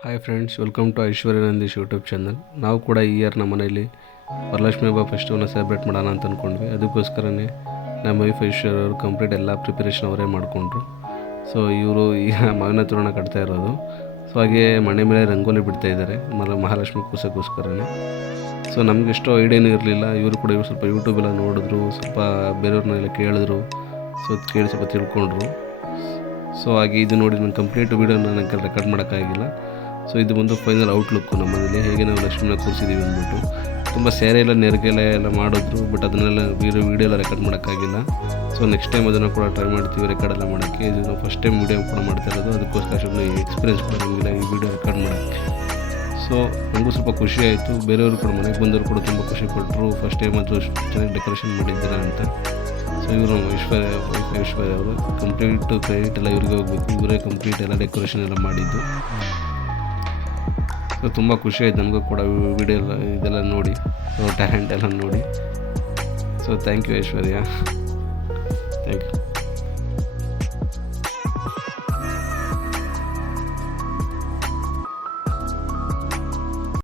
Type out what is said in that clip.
Hi friends, welcome to Aishwarya Nandish YouTube channel. ನಾವು ಕೂಡ ಈ ಇಯರ್ ನಮ್ಮ ಮನೇಲಿ ವರಲಕ್ಷ್ಮಿ ಹಬ್ಬ ಫೆಸ್ಟಿವಲ್ನ ಸೆಲೆಬ್ರೇಟ್ ಮಾಡೋಣ ಅಂತ ಅಂದ್ಕೊಂಡ್ವಿ. ಅದಕ್ಕೋಸ್ಕರನೇ ನಮ್ಮ ವೈಫ್ ಐಶ್ವರ್ಯ ಅವರು ಕಂಪ್ಲೀಟ್ ಎಲ್ಲ ಪ್ರಿಪರೇಷನ್ ಅವರೇ ಮಾಡಿಕೊಂಡ್ರು. ಸೊ ಇವರು ಈಗ ಮಾವಿನ ತೋರಣ ಕಟ್ತಾ ಇರೋದು. ಸೊ ಹಾಗೆ ಮನೆ ಮೇಲೆ ರಂಗೋಲಿ ಬಿಡ್ತಾ ಇದ್ದಾರೆ ಮಹಾಲಕ್ಷ್ಮಿ ಕೂಸೋಕ್ಕೋಸ್ಕರನೇ. ಸೊ ನಮ್ಗೆ ಎಷ್ಟೋ ಐಡಿಯಾನೂ ಇರಲಿಲ್ಲ. ಇವರು ಸ್ವಲ್ಪ ಯೂಟ್ಯೂಬೆಲ್ಲ ನೋಡಿದ್ರು, ಸ್ವಲ್ಪ ಬೇರೆಯವ್ರನ್ನೆಲ್ಲ ಕೇಳಿದ್ರು. ಸೊ ಕೇಳಿ ಸ್ವಲ್ಪ ತಿಳ್ಕೊಂಡ್ರು. ಸೊ ಹಾಗೆ ಇದು ನೋಡಿ ನಾನು ಕಂಪ್ಲೀಟ್ ವೀಡಿಯೋನ ನನಗೆ ರೆಕಾರ್ಡ್ ಮಾಡೋಕ್ಕಾಗಿಲ್ಲ. ಸೊ ಇದು ಬಂದು ಫೈನಲ್ ಔಟ್ಲುಕ್ಕು ನಮ್ಮ ಮನೇಲಿ ಹೇಗೆ ನಾವು ಲಕ್ಷ್ಮಿನ ಕೂರಿಸಿದ್ದೀವಿ ಅಂದ್ಬಿಟ್ಟು. ತುಂಬ ಸ್ಯಾರಿ ಎಲ್ಲ ನೆರಗೆಲೆ ಎಲ್ಲ ಮಾಡಿದ್ರು, ಬಟ್ ಅದನ್ನೆಲ್ಲ ವೀಡಿಯೋ ಎಲ್ಲ ರೆಕಾರ್ಡ್ ಮಾಡೋಕ್ಕಾಗಿಲ್ಲ. ಸೊ ನೆಕ್ಸ್ಟ್ ಟೈಮ್ ಅದನ್ನು ಕೂಡ ಟ್ರೈ ಮಾಡ್ತೀವಿ ರೆಕಾರ್ಡೆಲ್ಲ ಮಾಡೋಕ್ಕೆ. ಇದು ನಾವು ಫಸ್ಟ್ ಟೈಮ್ ವೀಡಿಯೋ ಕೂಡ ಮಾಡ್ತಾ ಇರೋದು, ಅದಕ್ಕೋಸ್ಕರ ಅಷ್ಟೊಂದು ಎಕ್ಸ್ಪೀರಿಯನ್ಸ್ ಕೂಡ ನಮಗಿಲ್ಲ ಈ ವಿಡಿಯೋ ರೆಕಾರ್ಡ್ ಮಾಡೋಕ್ಕೆ. ಸೊ ನನಗೂ ಸ್ವಲ್ಪ ಖುಷಿ ಆಯಿತು, ಬೇರೆಯವರು ಕೂಡ ಮನೆಗೆ ಬಂದವರು ಕೂಡ ತುಂಬ ಖುಷಿಪಟ್ಟರು. ಫಸ್ಟ್ ಟೈಮ್ ಅದು ಚೆನ್ನಾಗಿ ಡೆಕೋರೇಷನ್ ಮಾಡಿದ್ದೀರಾ ಅಂತ. ಸೊ ಇವರು ನಮ್ಮ ಐಶ್ವರ್ಯ ಅವರು ಕಂಪ್ಲೀಟ್ ಕ್ರೆಡಿಟ್ ಎಲ್ಲ ಇವರಿಗೆ ಹೋಗಬೇಕು. ಇವರೇ ಕಂಪ್ಲೀಟ್ ಎಲ್ಲ ಡೆಕೋರೇಷನ್ ಎಲ್ಲ ಮಾಡಿದ್ದು. ಸೊ ತುಂಬ ಖುಷಿ ಆಯಿತು ನನಗೂ ಕೂಡ ವಿಡಿಯೋ ಎಲ್ಲ ಇದೆಲ್ಲ ನೋಡಿ, ಟ್ಯಾಲೆಂಟ್ ಎಲ್ಲ ನೋಡಿ. So thank you Aishwarya, thank you.